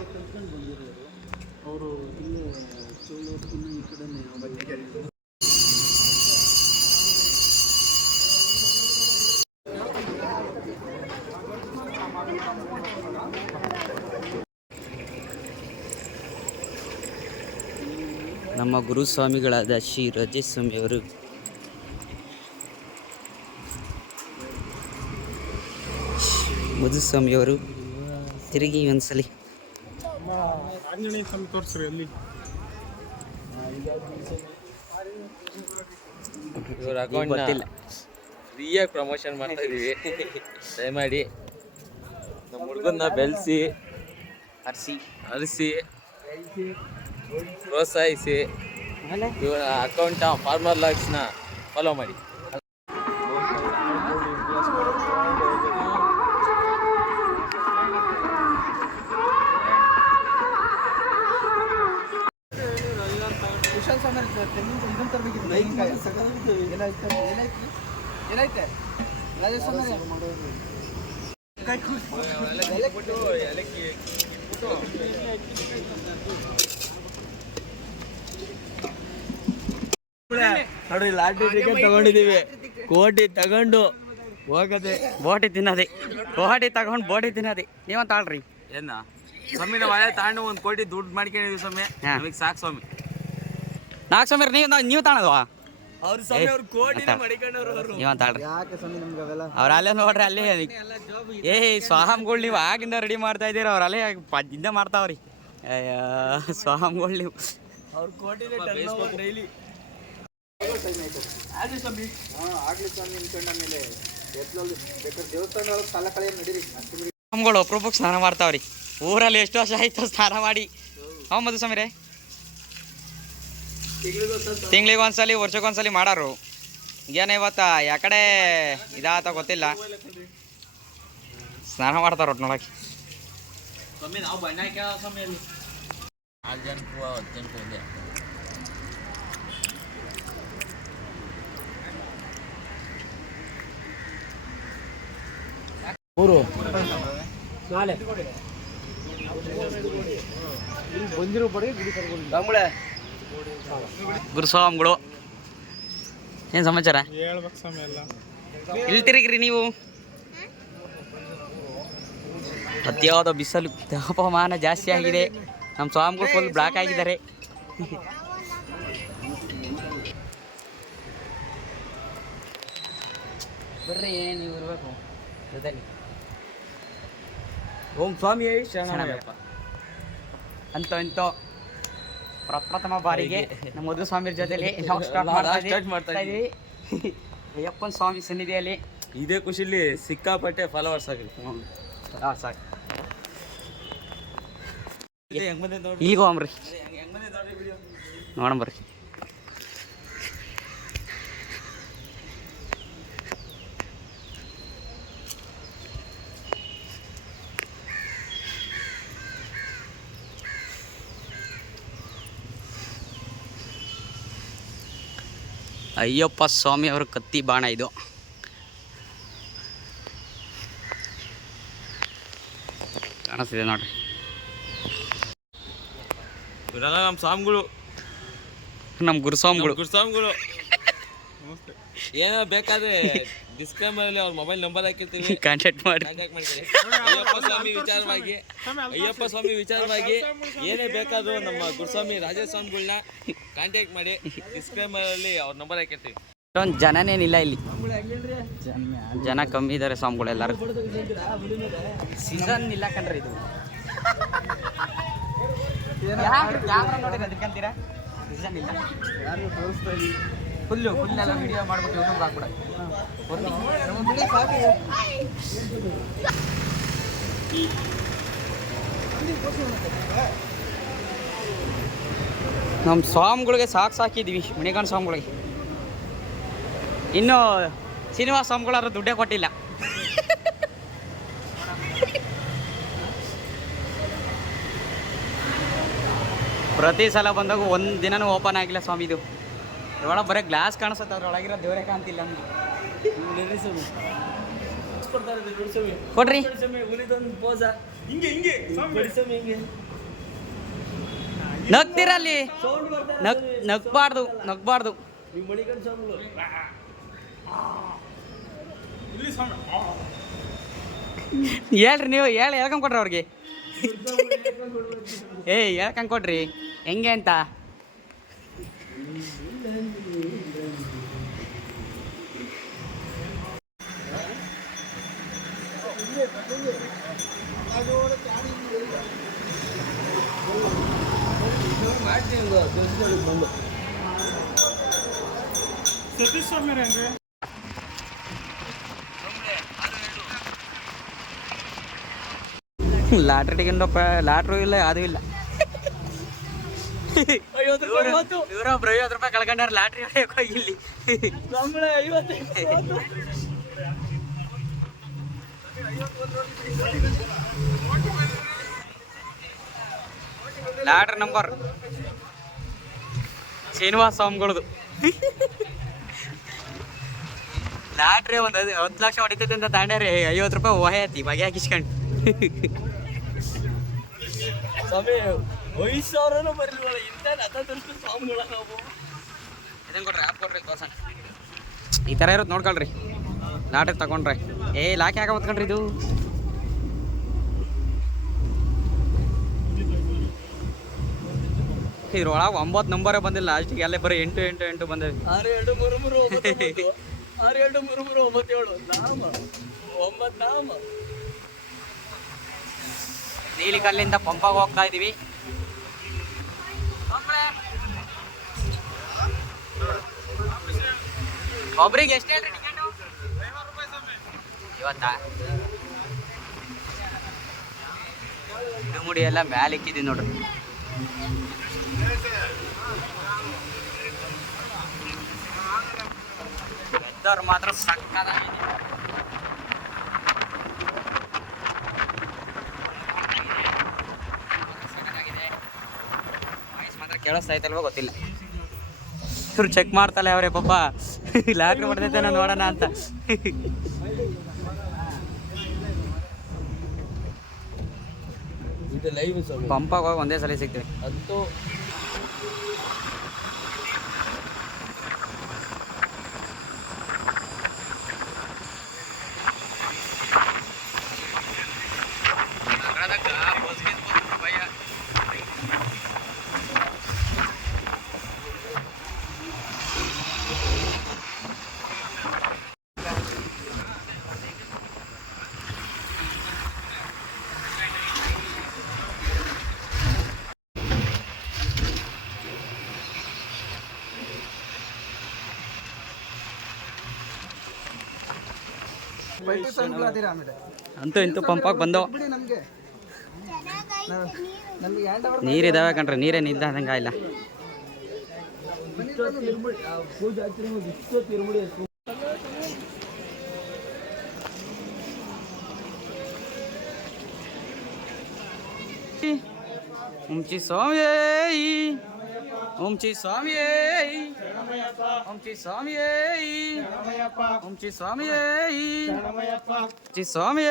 ಕಲ್ತ್ಕೊಂಡು ಬಂದಿರೋರು ಅವರು ಇಲ್ಲೇ ಚೋಳೂರು ಈ ಕಡೆನೇ. ನಮ್ಮ ಗುರುಸ್ವಾಮಿಗಳಾದ ಶ್ರೀ ರಾಜೇಸ್ವಾಮಿಯವರು ಮಧುಸ್ವಾಮಿಯವರು ತಿರುಗಿ ಒಂದ್ಸಲಿ ಇವ್ರ ಅಕೌಂಟ್ ಗೊತ್ತಿಲ್ಲ, ಫ್ರೀಯಾಗಿ ಪ್ರಮೋಷನ್ ಮಾಡ್ತಾ ಇದೀವಿ. ದಯಮಾಡಿ ನಮ್ಮ ಹುಡುಗನ್ನ ಬೆಳೆಸಿ ಅರಿಸಿ ಪ್ರೋತ್ಸಾಹಿಸಿ ಇವರ ಅಕೌಂಟ್ ಫಾರ್ಮರ್ ಲಾಗ್ಸ್ನ ಫಾಲೋ ಮಾಡಿ. ನೋಡ್ರಿ ಲಾಟ್ರಿ ಟಿಕೆಟ್ ತಗೊಂಡಿದೀವಿ, ಕೋಟಿ ತಗೊಂಡು ಹೋಗದೆ ಬೋಟಿ ತಿನ್ನೋದೆ, ಗೋಟಿ ತಗೊಂಡು ಬೋಟಿ ತಿನ್ನೋದೆ. ನೀವಂತ ಆಳ್ರಿ ಏನ ಸ್ವಾಮಿ ನಾವು ಹಳೆ ತಾಂಡು 1 ಕೋಟಿ ದುಡ್ಡು ಮಾಡ್ಕೊಂಡಿದೀವಿ ಸ್ವಾಮಿ. ನಮಗೆ ಸಾಕು ಸ್ವಾಮಿ. ನಾಲ್ಕು ಸ್ವಾಮಿ ನೀವು ತಾಣದವಾ ಅವ್ರು ಸ್ವಾಮಿ ಅವ್ರು ಕೋಟಿನ ಮಡಿಕೊಂಡವ್ರು. ನೀವಂತ ಆಳ್ರಿ. ಯಾಕೆ ಸ್ವಾಮಿ ನಿಮ್ಗೆ ಅವೆಲ್ಲ? ಅವ್ರ ಅಲ್ಲೇ ನೋಡ್ರಿ, ಅಲ್ಲಿ ಸ್ವಾಮಿಗಳು ನೀವು ಆಗಿಂದ ರೆಡಿ ಮಾಡ್ತಾ ಇದ್ದೀರ, ಅವ್ರ ಅಲ್ಲೇ ಇಂದ ಮಾಡ್ತಾವ್ರಿ. ಸ್ವಾಮಿಗಳು ನೀವು ಅವ್ರ ಕೋಟಿನ ಡೈಲಿ ಆಗ್ಲಿ ಸ್ವಾಮಿ. ಆಗ್ಲಿ ಸ್ವಾಮಿ ಅನ್ಕೊಂಡ ಮೇಲೆ ಎತ್ಲಲ್ಲಿ ಬೇಕಾದ್ರೆ ದೇವಸ್ಥಾನ ಸಾಲ ಕಳೆಯ ನಡೀರಿ. ಸ್ವಾಮಿಗಳು ಅಪರೂಪಕ್ಕೆ ಸ್ನಾನ ಮಾಡ್ತಾವ್ರಿ. ಊರಲ್ಲಿ ಎಷ್ಟು ವರ್ಷ ಆಯ್ತು ಸ್ನಾನ ಮಾಡಿ. ಮಧುಸ್ವಾಮಿ ರೇ ತಿಂಗಳಿಗೆ ಒಂದ್ಸಲಿ ವರ್ಷಕ್ಕೊಂದ್ಸಲಿ ಮಾಡಾರು. ಏನ ಇವತ್ತ ಯಾಕಡೆ ಇದಾತ ಗೊತ್ತಿಲ್ಲ, ಸ್ನಾನ ಮಾಡ್ತಾರ ಒಟ್ಟು ನೋಡಕ್ಕೆ. ಸ್ವಾಮಿ ನಾವು ಬಣ್ಣ ಹಾಕ್ಯ ಸ್ವಾಮಿ ಅಲ್ಲಿ 6 ಜನಕ್ಕೂ 10 ಜನಕ್ಕೂ ಇದೆ. ನಾಳೆ ಬಂದಿರೋ ಬರೀ ಗುರುಸ್ವಾಮಿಗಳು ಏನು ಸಮಾಚಾರ? ಇಲ್ಲಿ ತಿರುಗ್ರಿ ನೀವು. ಅತ್ಯಾವುದೋ ಬಿಸಿಲು ತಾಪಮಾನ ಜಾಸ್ತಿ ಆಗಿದೆ. ನಮ್ಮ ಸ್ವಾಮಿಗಳು ಫುಲ್ ಬ್ಲಾಕ್ ಆಗಿದ್ದಾರೆ. ಬರ್ರಿ ನೀವು ಇರಬೇಕು ಜೊತೆಲಿ. ಓಂ ಸ್ವಾಮಿ ಶರಣಪ್ಪ ಅಂತ ಪ್ರಪ್ರಥಮ ಬಾರಿಗೆ ನಮ್ಮ ಮಧುಸ್ವಾಮಿ ಜೊತೆಲಿ ನಾವು ಸ್ಟಾರ್ಟ್ ಮಾಡ್ತಾ ಇದೀವಿ. ಅಯ್ಯಪ್ಪನ ಸ್ವಾಮಿ ಸನ್ನಿಧಿಯಲ್ಲಿ ಇದೇ ಖುಷಿಲಿ ಸಿಕ್ಕಾಪಟ್ಟೆ ಫಾಲೋವರ್ಸ್ ಆಗಲಿ. ಸಾಕು ನೋಡ್ರಿ, ಈಗ ಹೋಗ್ರಿ ನೋಡೋಣ ಬರ್ರಿ. ಅಯ್ಯಪ್ಪ ಸ್ವಾಮಿ ಅವರ ಕತ್ತಿ ಬಾಣ ಇದು. ಕಾಣಿಸ್ತಿದೆ ನೋಡ್ರಿ. ಇವರೆಲ್ಲ ನಮ್ಮ ಸ್ವಾಮಿಗಳು, ನಮ್ಮ ಗುರುಸ್ವಾಮಿಗಳು. ಏನೋ ಬೇಕಾದ್ರೆ ಡಿಸ್ಕ್ಲೇಮರ್ ಅಲ್ಲಿ ಅವ್ರ ಮೊಬೈಲ್ ನಂಬರ್ ಹಾಕಿರ್ತೀವಿ, ಕಾಂಟ್ಯಾಕ್ಟ್ ಮಾಡಿ. ಅಯ್ಯಪ್ಪ ಸ್ವಾಮಿ ವಿಚಾರವಾಗಿ ಏನೇ ಬೇಕಾದ್ರೂ ನಮ್ಮ ಗುರುಸ್ವಾಮಿ ರಾಜಸ್ವಾಮಿಗಳನ್ನ ಕಾಂಟ್ಯಾಕ್ಟ್ ಮಾಡಿ. ಡಿಸ್ಕ್ಲೇಮರ್ ಅಲ್ಲಿ ಅವ್ರ ನಂಬರ್ ಹಾಕಿರ್ತೀವಿ. ಅಷ್ಟೊಂದು ಜನನೇನಿಲ್ಲ ಇಲ್ಲಿ, ಜನ ಕಮ್ಮಿ ಇದ್ದಾರೆ ಸ್ವಾಮಿಗಳು ಎಲ್ಲರೂ. ಸೀಸನ್ ಇಲ್ಲ ಕಣ್ರಿ ಇದು. ಕ್ಯಾಮ್ರಾ ನೋಡಿರಿ ಅದಕ್ಕಂತೀರಾ? ಸೀಸನ್ ಇಲ್ಲ, ಫುಲ್ಲು ಎಲ್ಲ ವಿಡಿಯೋ ಮಾಡ್ಬಿಟ್ಟು ಯೂಟ್ಯೂಬ್ ಹಾಕ್ಬಿಡ. ನಮ್ಮ ಸ್ವಾಮಿಗಳಿಗೆ ಸಾಕಿದ್ದೀವಿ, ಮಣಿಗಣ್ಣ ಸ್ವಾಮಿಗಳಿಗೆ. ಇನ್ನು ಶ್ರೀನಿವಾಸ ಸ್ವಾಮಿಗಳಾದ್ರೂ ದುಡ್ಡೇ ಕೊಟ್ಟಿಲ್ಲ. ಪ್ರತಿ ಸಲ ಬಂದಾಗ ಒಂದು ದಿನನೂ ಓಪನ್ ಆಗಿಲ್ಲ ಸ್ವಾಮಿದು. ಇದ್ರೊಳಗೆ ಬರೀ ಗ್ಲಾಸ್ ಕಾಣಿಸುತ್ತೆ, ಅದ್ರೊಳಗಿರೋ ದೇವರೇ ಕಾಣ್ತಿಲ್ಲ ನಮಗೆ. ಕೊಡ್ರಿ ನಗ್ತಿರಲ್ಲಿ ನಗ್ಬಾರ್ದು ಹೇಳ್ರಿ ನೀವು ಹೇಳ್ಕೊಂಡ್ ಕೊಡ್ರಿ ಅವ್ರಿಗೆ ಹೇಳ್ಕೊಂಡ್ ಕೊಡ್ರಿ ಹೆಂಗೆ ಅಂತ. ಸತೀಶ್ ಸ್ವಾಮಿ ಹೆಂಗೆ ಲಾಟ್ರಿ ಟಿಕೆಟ್ ಲಾಟ್ರು ಇಲ್ಲ ಅದು ಇಲ್ಲ. ಇವ್ರೊಬ್ರು 50 ರೂಪಾಯಿ ಕಳ್ಕೊಂಡಾರ ಲಾಟ್ರಿ ಹೊಡೆಯಕ್ಕೆ ಹೋಗಿ ಇಲ್ಲಿ. ಲಾಟ್ರಿ ನಂಬರ್ ಶ್ರೀನಿವಾಸ ಸ್ವಾಮಿಗಳದು. ಲಾಟ್ರಿ ಒಂದು 10 ಲಕ್ಷ ಹೊಡಿತೈತೆ ಅಂತ ತಾಂಡ್ಯಾರಿ 50 ರೂಪಾಯಿ ಒಹೆಯತಿ ಬಗೆ ಹಾಕಿಸ್ಕೊಂಡು. ಇದನ್ನು ಕೊಡ್ರಿ ಆಪ್ ಕೊಡ್ರಿ ತೋರ್ಸಣ. ಈ ಥರ ಇರೋದು ನೋಡ್ಕೊಳ್ರಿ ಲಾಟ್ರಿ ತಗೊಂಡ್ರೆ. ಲಾಕಿ ಹಾಕ ಹೊತ್ಕೊಂಡ್ರಿ ಇದು. ಇದ್ರೊಳಗೆ 9 ನಂಬರೇ ಬಂದಿಲ್ಲ ಲಾಸ್ಟಿಗೆ ಅಲ್ಲೇ ಬರೀ 8 ಬಂದಿದೆ. 6 2 3 3 6 2 3 3 9 7 ನೀಲಿಕಲ್ಲಿಂದ ಪಂಪಾಗ ಹೋಗ್ತಾ ಇದೀವಿ. ಒಬ್ರಿಗೆ ಎಷ್ಟು ಹೇಳ್ರಿ ಟಿಕೆಟು ಇವತ್ತಾ? ಮುಡಿ ಎಲ್ಲ ಮ್ಯಾಲೆ ಇಕ್ಕಿದ್ದೀನಿ ನೋಡ್ರಿ. ವೆದರ್ ಮಾತ್ರ ಸಕ್ಕತ್ತಾಗಿದೆ. ವಾಯ್ಸ್ ಮಾತ್ರ ಕೇಳಿಸ್ತಾ ಐತಲ್ವ ಗೊತ್ತಿಲ್ಲ. ಇವ್ರು ಚೆಕ್ ಮಾಡ್ತಲ್ಲ ಅವರೇ ಪಾಪ ಲಾಟ್ರಿ ಹೊಡೆದೈತೆ ನೋಡೋಣ ಅಂತ. ಪಂಪಾಗ ಹೋಗಿ ಒಂದೇ ಸಲ ಸಿಗ್ತೀವಿ. ಅಂತೂ ಇಂತೂ ಪಂಪಾಗ ಬಂದವು. ನೀರಿದಾವೆ ಕಣ್ರಿ, ನೀರೇ ನಿಲ್ದಂಗೆ ಇಲ್ಲ. ಓಂಚಿ ಸ್ವಾಮಿ ಓಂಚಿ ಸ್ವಾಮಿ ಓಂಚಿ ಸ್ವಾಮಿ ಓಂಚಿ ಸ್ವಾಮಿ ಓಂಚಿ ಸ್ವಾಮಿ.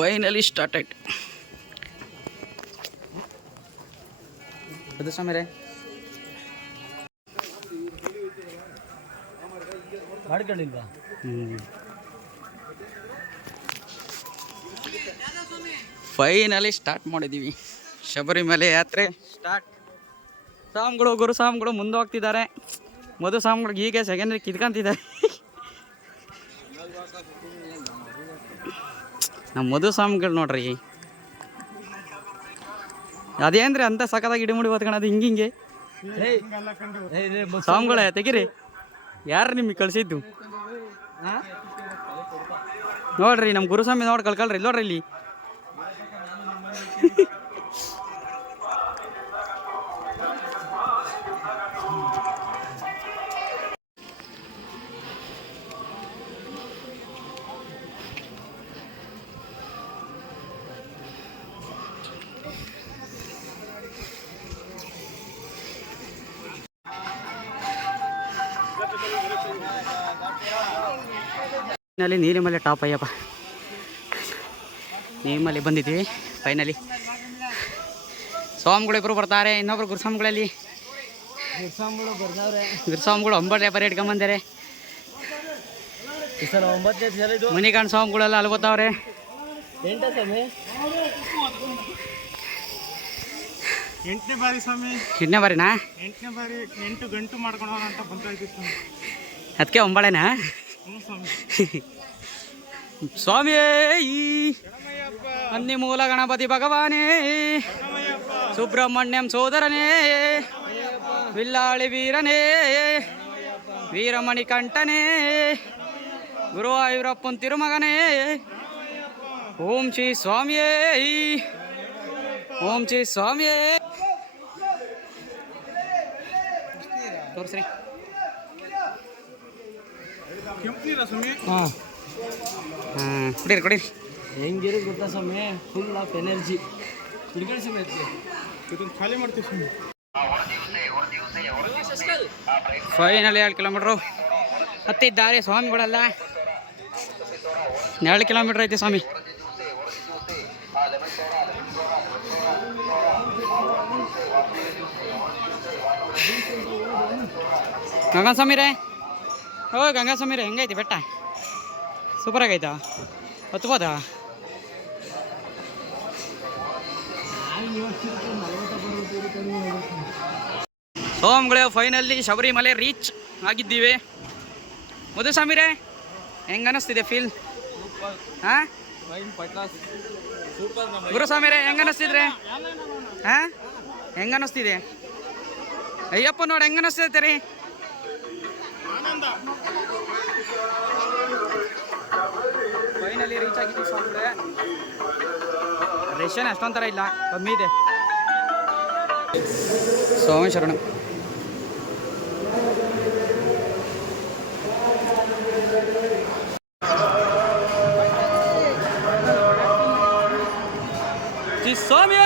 Finally started. ಅದು ಸಮೀರೆ ಮಾಡ್ಕೊಳ್ಳಿಲ್ವಾ? ಫೈನಲಿ ಸ್ಟಾರ್ಟ್ ಮಾಡಿದ್ದೀವಿ. ಶಬರಿಮಲೆ ಯಾತ್ರೆ ಸ್ಟಾರ್ಟ್. ಸ್ವಾಮಿಗಳು ಗುರು ಸ್ವಾಮಿಗಳು ಮುಂದೆ ಹೋಗ್ತಿದ್ದಾರೆ. ಮಧು ಸ್ವಾಮಿಗಳಿಗೆ ಹೀಗೆ ಸೆಕೆಂಡ್ರಿ ಕಿತ್ಕೊಂತಿದ್ದಾರೆ. ನಮ್ಮ ಮಧು ಸ್ವಾಮಿಗಳು ನೋಡ್ರಿ, ಅದೇನ್ರಿ ಅಂತ ಸಖತ್ತಾಗಿ ಇಡಿಮುಡಿ ಹೊತ್ಕೊಳ್ಳೋದು ಹಿಂಗೆ ಸ್ವಾಮಿಗಳೇ ತೆಗೀರಿ. ಯಾರು ನಿಮಗೆ ಕಳಿಸಿದ್ದು? ನೋಡ್ರಿ ನಮ್ಮ ಗುರುಸ್ವಾಮಿ ನೋಡಿ ಕಳ್ಕೊಳ್ರಿ ನೋಡ್ರಿ ಇಲ್ಲಿ. ನೀಲಿಮಲೆ ಟಾಪ್ ಅಯ್ಯಪ್ಪ, ನೀಲಿಮಲೆ ಬಂದಿದ್ದೀವಿ ಫೈನಲಿ. ಸ್ವಾಮಿಗಳು ಇಬ್ಬರು ಬರ್ತಾರೆ, ಇನ್ನೊಬ್ರು ಗುರುಸ್ವಾಮಿಗಳಲ್ಲಿ ಗುರುಸ್ವಾಮಿಗಳು 9 ಪರಿ ಇಟ್ಕೊಂಬಂದಾರೆ. ಮನಿಕಾಣ್ ಸ್ವಾಮಿಗಳೆಲ್ಲ ಅಲ್ಲಿ ಬರ್ತಾವ್ರೆ. 8ನೇ ಬಾರಿ ಸ್ವಾಮಿ. 8ನೇ ಬಾರಿನಾ? 8ನೇ ಬಾರಿ 8 ಗಂಟು ಮಾಡ್ಕೊಂಡು ಅಂತ ಬಂದಾಯ್ತು ಸ್ವಾಮಿ. ಅದಕ್ಕೆ 9ನೇನಾ? ಸ್ವಾಮಿಯೇ ಅನ್ನಿ ಮೂಲ ಗಣಪತಿ ಭಗವಾನೇ, ಸುಬ್ರಹ್ಮಣ್ಯಂ ಸೋದರನೇ, ವಿಲ್ಲಾಳಿ ವೀರನೇ, ವೀರಮಣಿ ಕಂಠನೇ, ಗುರುವಾಯೂರಪ್ಪನ್ ತಿರುಮಗನೇ. ಓಂ ಶ್ರೀ ಸ್ವಾಮಿಯೇ, ಓಂ ಶ್ರೀ ಸ್ವಾಮಿಯೇ. ತೋರಿಸ್ರಿ. ಕೆಂಪೀರ ಸ್ವಾಮಿ. ಹಾಂ ಕುಡೀರಿ ಕುಡೀರಿ. ಹೆಂಗಿರೋ ಗೊತ್ತಾ ಸ್ವಾಮಿ, ಫುಲ್ ಆಫ್ ಎನರ್ಜಿ. ಬಿಡ್ಗಡೆ ಸ್ವಾಮಿ ಇದನ್ನು ಖಾಲಿ ಮಾಡ್ತೀವಿ ಸ್ವಾಮಿ. ಫೈನಲಿ 2 ಕಿಲೋಮೀಟ್ರು ಹತ್ತಿದ್ದಾರೆ ಸ್ವಾಮಿಗಳೆಲ್ಲ. 2 ಕಿಲೋಮೀಟ್ರ್ ಐತೆ ಸ್ವಾಮಿ. ಗಂಗಾ ಸ್ವಾಮಿರೇ, ಓ ಗಂಗಾ ಸ್ವಾಮಿರೇ, ಹೆಂಗೈತಿ ಬೆಟ್ಟ? ಸೂಪರ್ ಆಗೈತಾ? ಹತ್ಬೋದಾ? ಸ್ವಾಮಿಗಳೇ ಫೈನಲಿ ಶಬರಿಮಲೆ ರೀಚ್ ಆಗಿದ್ದೀವಿ. ಮಧುಸ್ವಾಮಿರೇ, ಹೆಂಗೆ ಅನ್ನಿಸ್ತಿದೆ ಫೀಲ್? ಹಾಂ ಗುರುಸ್ವಾಮಿರೇ, ಹೆಂಗೆ ಅನ್ನಿಸ್ತಿದ್ರೆ? ಹಾಂ ಹೆಂಗೆ ಅನ್ನಿಸ್ತಿದೆ? ಅಯ್ಯಪ್ಪ ನೋಡಿ ಹೆಂಗೆ ಅನ್ನಿಸ್ತೈತೆ ರೀ? ಫೈನಲಿ ರೀಚ್ ಆಗಿದ್ದೀವಿ ಸ್ವಾಮಿಗಳೇ. ರೇಷನ್ ಅಷ್ಟೊಂಥರ ಇಲ್ಲ, ಕಮ್ಮಿ ಇದೆ. ಸ್ವಾಮಿ ಶರಣ. ಸ್ವಾಮಿ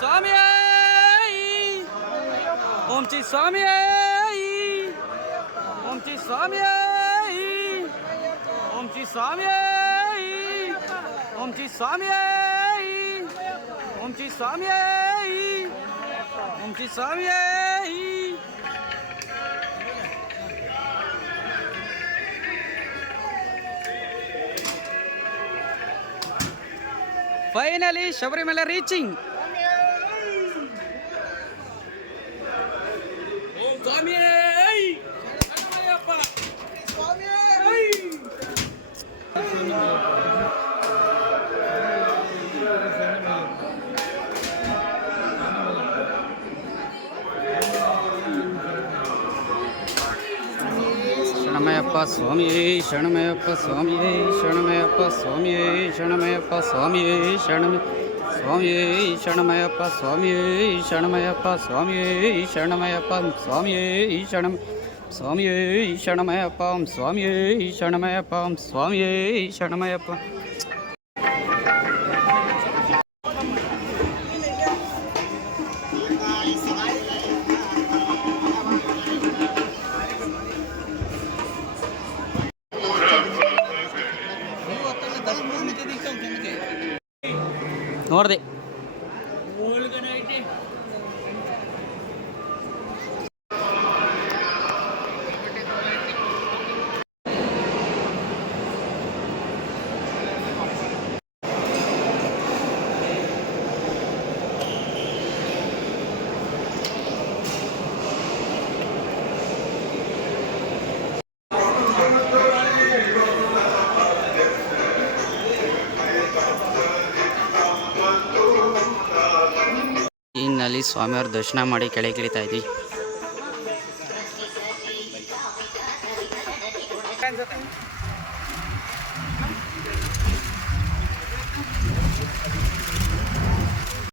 ಸ್ವಾಮಿ ಓಂ ಶ್ರೀ ಸ್ವಾಮಿ ಓಂ ಶ್ರೀ ಸ್ವಾಮಿ ಓಂ ಶ್ರೀ ಸ್ವಾಮಿ ಓಂ ಶ್ರೀ ಸ್ವಾಮಿ ಓಂ ಶ್ರೀ ಸ್ವಾಮಿ ಓಂ ಶ್ರೀ ಸ್ವಾಮಿ. Finally Sabarimala reaching. ಶರಣಮಯ್ಯಪ್ಪ ಸ್ವಾಮಿಯೇ, ಶರಣಮಯ್ಯಪ್ಪ ಸ್ವಾಮಿಯೇ, ಶರಣಮಯ್ಯಪ್ಪ ಸ್ವಾಮಿಯೇ, ಶರಣಮಯ್ಯಪ್ಪ ಸ್ವಾಮಿಯೇ, ಸ್ವಾಮಿಯೇ ಶರಣಮಯ್ಯಪ್ಪ ಸ್ವಾಮಿಯೇ, ಶರಣಮಯ್ಯಪ್ಪ ಸ್ವಾಮಿಯೇ, ಶರಣಮಯ್ಯಪ್ಪ ಸ್ವಾಮಿಯೇ, ಸ್ವಾಮಿಯೇ ಶರಣಮಯ್ಯಪ್ಪ ಸ್ವಾಮಿಯೇ, ಶರಣಮಯ್ಯಪ್ಪ ಸ್ವಾಮಿಯೇ, ಶರಣಮಯ್ಯಪ್ಪ. ನೋಡಿದೆ ಇನ್ನಲ್ಲಿ ಸ್ವಾಮಿಯವ್ರ ದರ್ಶನ ಮಾಡಿ ಕೆಳಗೆ ಇಳಿತಾ ಇದ್ವಿ. ಅನ್ಸುತ್ತೆ